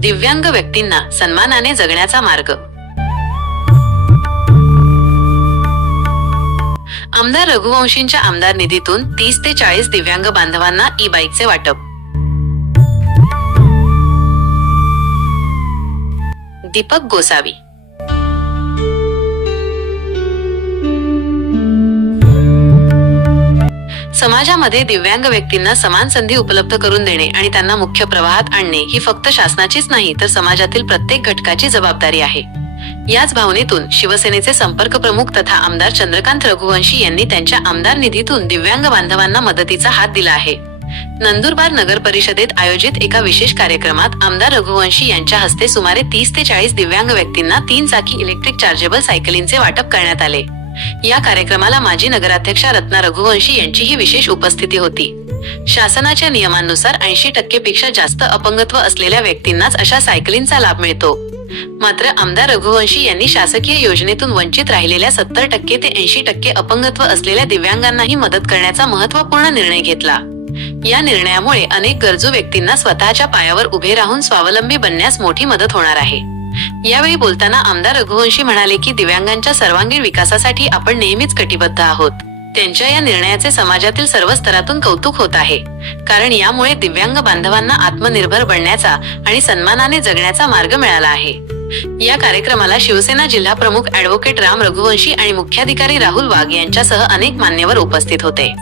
दिव्यांग व्यक्तींना सन्मानाने जगण्याचा मार्ग. आमदार रघुवंशींच्या आमदार निधीतून तीस ते चाळीस दिव्यांग बांधवांना ई बाईकचे वाटप. दीपक गोसावी समाजामध्ये दिव्यांग व्यक्तींना समान संधी उपलब्ध करून देणे आणि त्यांना मुख्य प्रवाहात आणणे ही फक्त शासनाचीच नाही तर समाजातील प्रत्येक घटकाची जबाबदारी आहे. याच भावनेतून शिवसेनेचे संपर्क प्रमुख तथा आमदार चंद्रकांत रघुवंशी यांनी त्यांच्या आमदार निधीतून दिव्यांग बांधवांना मदतीचा हात दिला आहे. नंदुरबार नगर परिषदेत आयोजित एका विशेष कार्यक्रमात आमदार रघुवंशी यांच्या हस्ते सुमारे तीस ते चाळीस दिव्यांग व्यक्तींना तीन चाकी इलेक्ट्रिक चार्जेबल सायकलींचे वाटप करण्यात आले. या कार्यक्रमाला माजी नगराध्यक्षा रत्ना रघुवंशी यांचीही विशेष उपस्थिती होती. शासनाच्या नियमांनुसार ऐंशी टक्केपेक्षा जास्त अपंगत्व असलेल्या व्यक्तींनाच अशा सायकलींचा लाभ मिळतो. मात्र आमदार रघुवंशी यांनी शासकीय योजनेतून वंचित राहिलेल्या सत्तर टक्के ते ऐंशी टक्के अपंगत्व असलेल्या दिव्यांगांनाही मदत करण्याचा महत्त्वपूर्ण निर्णय घेतला. या निर्णयामुळे अनेक गरजू व्यक्तींना स्वतःच्या पायावर उभे राहून स्वावलंबी बनण्यास मोठी मदत होणार आहे. यावेळी बोलताना आमदार रघुवंशी म्हणाले की दिव्यांगांच्या सर्वांगीण विकासासाठी आपण नेहमीच कटिबद्ध आहोत. त्यांच्या या निर्णयाचे समाजातील सर्व स्तरातून कौतुक होत आहे. कारण यामुळे दिव्यांग बांधवांना आत्मनिर्भर बनण्याचा आणि सन्मानाने जगण्याचा मार्ग मिळाला आहे. या कार्यक्रमाला शिवसेना जिल्हा प्रमुख ऍडव्होकेट राम रघुवंशी आणि मुख्याधिकारी राहुल वाघ यांच्यासह अनेक मान्यवर उपस्थित होते.